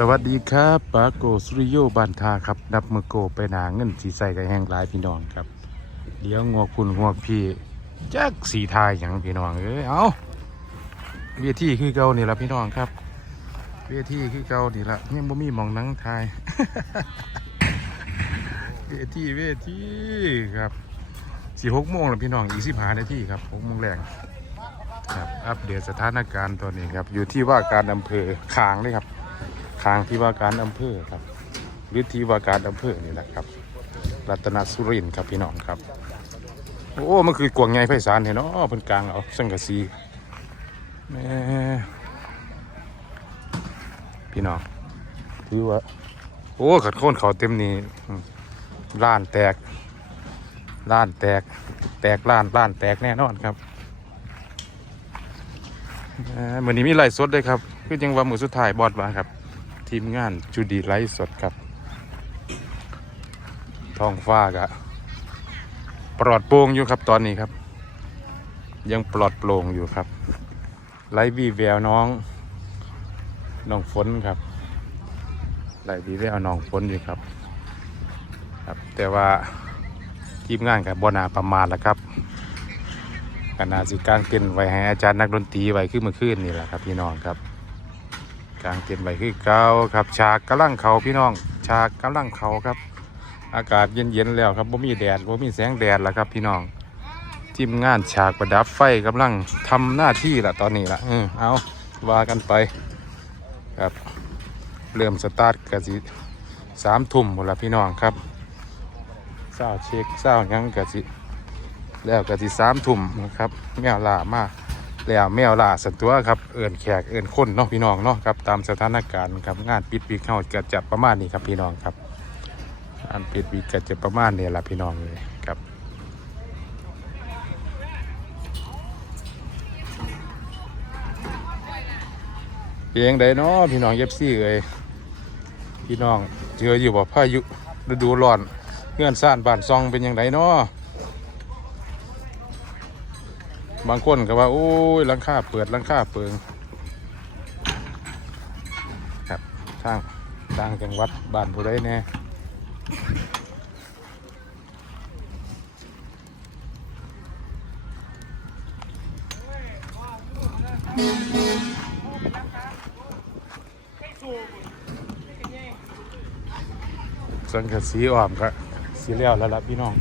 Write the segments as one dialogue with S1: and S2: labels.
S1: สวัสดีครับปาโกสุริโยบันทาครับนับมือโกไปหนาเงินสีใสกับแห้งหลายพี่น้องครับเดี๋ยวงวคุณงวพี่จักสีทายอย่างพี่น้องเอ้ยเอาเวทีคือเก่านี่ละพี่น้องครับเวทีคือเก่านี่ละยังบ่มีมองหนังทายเวทีเวทีครับสี่หกโมงแล้วพี่น้องอีกสิบห้านาทีครับหกโมงแรงครับอัปเดตสถานการณ์ตอนนี้ครับ อยู่ที่ว่าการอำเภอคางเลยครับ ทางที่ว่าการอำเภอครับหรือที่ว่าการอำเภอนี่แหละครับ รัตนสุรินทร์ครับพี่น้องครับ โอ้มันคือกวางไงไพศาลเห็นเนาะเพิ่นกลางเอาสังกะสีแม่พี่น้องถือว่า โอ้ขัดโค่นเขาเต็มนี่ล้านแตกล้านแตก แตกล้านล้านแตกแน่นอนครับเอ่อมือนนี้มีไลฟ์สดด้วยครับ คือจังว่ามือสุดท้ายบอดวาครับ ทีมงานจูดีไลฟ์สดครับท้องฟ้ากะปลอดโปร่งอยู่ครับตอนนี้ครับ ยังปลอดโปร่งอยู่ครับ ไลฟ์วีแววน้องน้องฝนครับไลฟ์วีแววน้องฝนอยู่ครับครับ แต่ว่าทีมงานกับบนาประมาณแล้วครับกนาสิกลางเต็นไว้ให้อาจารย์นักดนตรีไว้ขึ้นมื่อคืนนี่แหละครับพี่น้องครับ กลางเต็นท์ไว้คือเก่าครับ ฉากกำลังเขาพี่น้อง ฉากกำลังเขาครับ อากาศเย็นๆแล้วครับบ่มีแดดบ่มีแสงแดดแล้วครับพี่น้องทีมงานฉากประดับไฟกำลังทำหน้าที่ละตอนนี้ละเออเอาว่ากันไปครับเริ่มสตาร์ทกะสิสามทุ่มหมดละพี่น้องครับเศร้าเช็คเศร้ายังกะสิแล้วกะสิสามทุ่มนะครับแมวล่ามาก แล้วแมวล่าสันตัวครับเอิ่นแขกเอิ่นคนเนาะพี่น้องเนาะครับตามสถานการณ์ครับงานปิดปีกเข้าจะจัดประมาณนี้ครับพี่น้องครับอันปิดวีกจะประมาณนี้แหละพี่น้องเลยครับเพียงใดเนาะพี่น้องเย็บซี่เอ้ยพี่น้องเจออยู่บ่พายุฤดูร้อนเงื่อนซ่านบ้านซองเป็นยังไงเนาะ บางคนก็ว่า โอ้ยลังคาเปิดลังคาเปิงครับทางทางจังหวัดบ้านผู้ใดแน่สังกะสีอ่อมก็สีแล้วแล้วล่ะพี่น้อง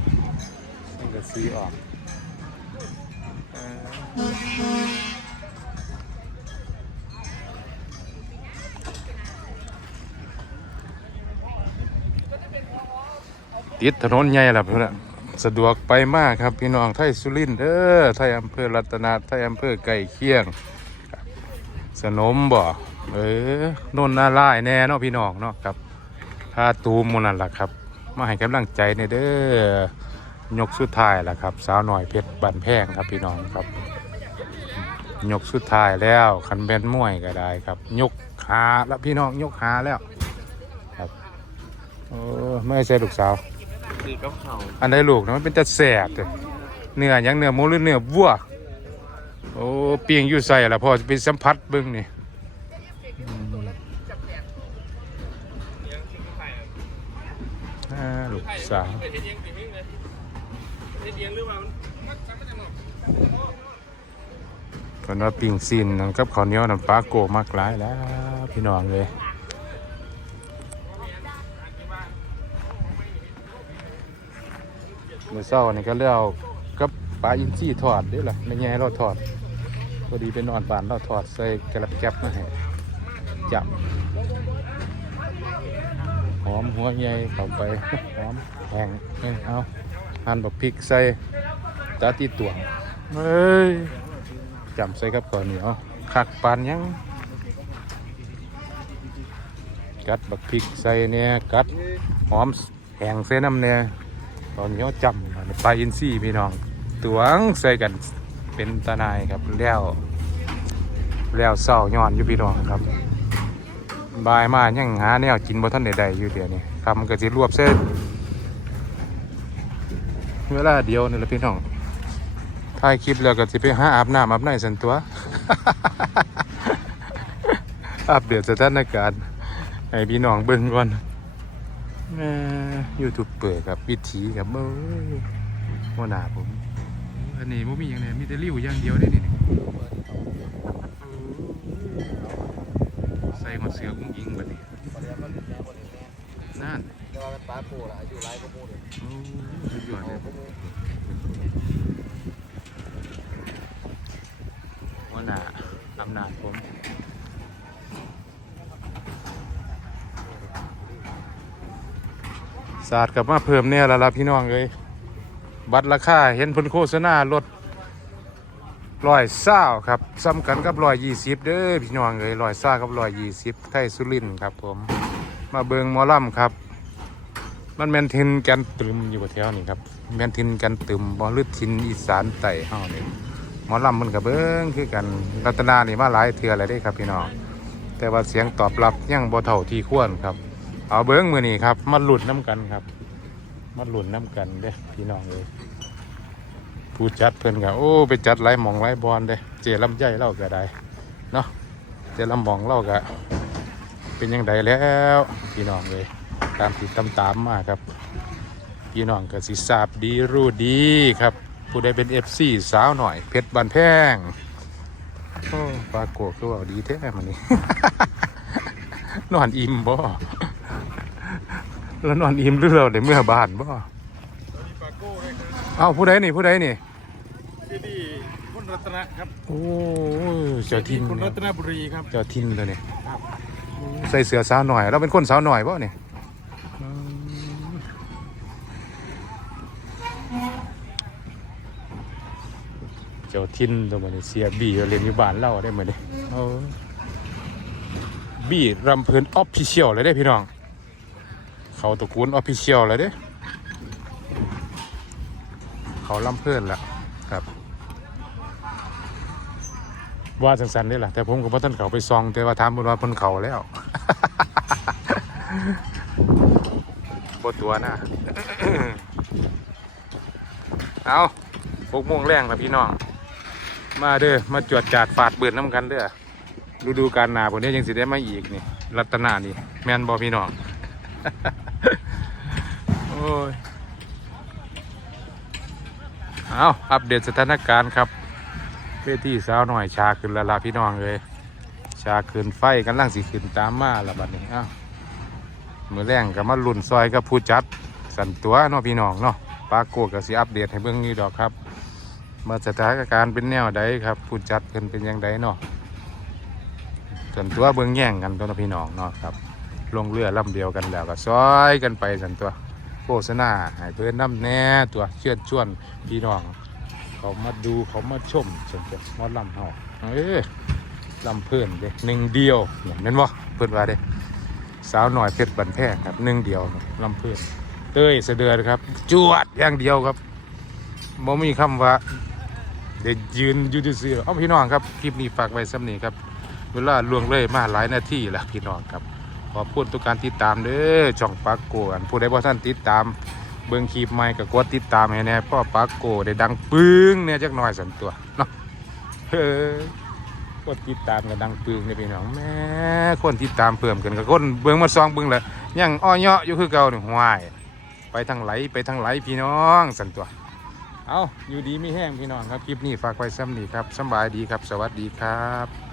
S1: สังกะสีอ่อม ติดถนนใหญ่ล้วเพื่อนสะดวกไปมากครับ พี่น้องไทยสุรินทร์เด้อไทยอำเภอรัตนาไทยอำเภอไก่เคียง สนมบ่เออนนนาลายแน่เนาะพี่น้องเนาะครับถ้าตูมมนั่นล่ะครับ มาให้กำลังใจในเด้อยกสุดท้ายล่ะครับ สาวหน่อยเพชรบันแพงครับพี่น้องครับ ยกสุดท้ายแล้วคันแบนมวยก็ได้ครับ ยกขาแล้วพี่น้องยกขาแล้ว ครับโอ้ไม่ใช่ลูกสาว
S2: คือกับเขา
S1: อันใดลูกนะมันเป็นจะแสบเด้อเนื้อหยังเนื้อหมูหรือเนื้อวัวโอ้เปียงอยู่ใส่ละพอจะไปสัมผัสเบิ่งนี่อืมอ่าลูกสาวคน ว่าปิ่งซินนั่นกับข้าวเหนียวน้ำปลาโกมากหลายแล้วพี่น้องเลยมือเช้านี่ก็เลี้ยวกับปลาอินทรีทอดด้ล่ะไม่แง่เราทอดพอดีไปนอนบานเราถอดใส่กระแก็บมาให้จับหอมหัวใหญ่เข้าไปหอมแห้งเอ้าหั่นแบักพริกใส่ตาตีตวงเฮ้ย จำใส่กับข้าวเหนียวคักปานยัง กัดบักพริกใส่เนี่ยกัดหอมแห้งใส่น้ำเนี่ยข้าวเหนียวจำปลาอินทรีพี่น้องตวงใส่กันเป็นตาหนายครับแล้วแล้วเศร้าย้อนอยู่พี่น้องครับบายมายังหาแนวกินบ่ทันใดๆอยู่เดี๋ยวนี้คำก็สิรวบเส้นเวลาเดียวนี่แหละพี่น้อง ถ่ายคลิปแล้วก็สิไปหาอาบน้ำอาบในสันตัว อัปเดตสถานการณ์ให้พี่น้องเบิ่งก่อนยูทูบเปิดครับวิถีครับเอ้ยหัวหน้าผม อันนี้บ่มีอย่างนี้มีแต่ริ้วอย่างเดียวได้นี่นี่ใส่หมดเสือกุ้งยิงบัดนี้
S2: ประเดี๋ยวมันแน่บ่ได้แน่
S1: นั่น
S2: แต่ว่ามันปลาปูล่ะอายุหลายกว่าหมู่เลย
S1: โอ้สุดยอดเลย
S2: กว่า ห
S1: น้าอำนาจผมศาสตร์กลับมาเพิ่มเนี่ยล้วล่ะพี่น้องเอ้ยบัตรราคาเห็นพนโฆษณาลดร้อยเศร้าครับซ้ำกันกับร้อยยี่สิบเด้อพี่น้องเอ้ยร้อยเศร้ากับร้อยยี่สิบไทยสุรินครับผม มาเบิงมอลำครับ มันแมนทินกันตึมอยู่แถวนี่ครับแมนทินกันตึมบอลือทินอีสานไต่เฮานี่ หมอลำมันกับเบิงคือกันรัตนานี่มาหลายเทื่อแล้วเด้ครับพี่น้องแต่ว่าเสียงตอบรับยังบ่เท่าที่ควรครับ เอาเบิ้งมือนี่ครับมาหลุดน้ำกันครับมาหลุดน้ำกันเด้พี่น้องเลยผู้จัดเพิ่นกับโอ้ไปจัดไรหมองไรบอลเด้เจลำไยเล่าก็ได้เนาะเจลำหมองเล่าก็เป็นยังไงแล้วพี่น้องเลยตามติดตามตามมาครับ พี่น้องก็สิทราบดีรู้ดีครับ ผู้ใดเป็นเอฟซีสาวหน่อยเพชรบันแพงโอ้ปลาโกะก็ว่าดีแท้มันนี่ นอนอิ่มบ่แล้วนอนอิ่มหรือเราได้เมื่อบานบ่
S2: ปลาโก้ได้ครับ
S1: เอ้าผู้ใดนี่ผู้ใดนี่
S2: ที่นี่คุณรัตนะครับ
S1: โอ้เจ้าทิน
S2: คุณรัตนบุรีครับ
S1: เจ้าทินตัวนี้ใส่เสื้อสาวหน่อย เราเป็นคนสาวหน่อยบ่นี่ เจ้าทินตัวนี้เสียบีเรียนอยู่บ้านเล่าได้เหมือนนี้บีรำเพลินออฟฟิเชียลเลยได้พี่น้อง เขาตระกูลออฟฟิเชียลเลยเด้เขาลำเพลินแล้วครับ ว่าจังสันนี่แหละแต่ผมกับพ่ท่านเขาไปซอง แต่ว่าถามบนว่าเพิ่นเขาแล้วบตัวนะเอาพกโมงแรงแล้วพี่น้อง มาเด้อมาจวดจาดฝาดเบื่อน้ำกันเด้อดูดูการหนาผมนี้ยังสิได้มาอีกนี่ รัตนานี่ แมนบอพี่น้อง โอ้ย เอาอัปเดตสถานการณ์ครับเวทีสาวหน่อยชาขึ้นละลาพี่น้องเลย ชาขึ้นไฟกันล่างสีขึ้นตามมาละบัดนี้อ้าวมือแรงกับมาลุ่นซอยกับผู้จัด สันตัวเนาะพี่น้องเนาะปาโกกับสีอัปเดตให้เบิ่งนี่ดอกครับ มื่อสถานการณ์เป็นแนวใดครับผู้จัดเพิ่นเป็นยังไงเนาะสันตัวเบิ่งแย่งกันตัวพี่น้องเนาะครับ ลงเรือลำเดียวกันแล้วก็ซอยกันไปสันตัวโฆษณาให้เพื่อนน้ำแน่ตัวเชื่อชวนพี่น้อง เขามาดูเขามาชมส่วนใจมอลำเฮาเอ้ยลำเพื่อนเด้หนึ่งเดียวเห็นไหมเพื่อนว่าเด้สาวหน่อยเพชรบันแพงครับหนึ่งเดียวลำเพื่อนเต้ยเสดือครับ จวดอย่างเดียวครับบ่มีคำว่า เดี๋ยวยืนอยูซื่อๆเอาพี่น้องครับคลิปนี้ฝากไว้ซ้ำนี้ครับ เวลาล่วงเลยมาหลายนาทีแล้วพี่น้องครับ ขอบคุณทุกการติดตามเด้อช่องปักโกอันผู้ใดบ่ท่านติดตามเบิ่งคลิปใหม่ก็กดติดตามให้แน่พ่อปักโกได้ดังปึ้งเนี่ยจักหน่อยสันตัวเนาะเฮ้ยกดติดตามก็ดังปึ้งเนี่ยพี่น้องแม่คนติดตามเพิ่มกันก็คนเบิ่งมาซองเบิ่งละยังอ้อเยาะอยู่คือเก่านี่ห่วยไปทางไหลไปทางไหลพี่น้องสันตัว เอาอยู่ดีมีแห้งพี่น้องครับคลิปนี้ฝากไว้ซ้ำนี่ครับสบายดีครับ สวัสดีครับ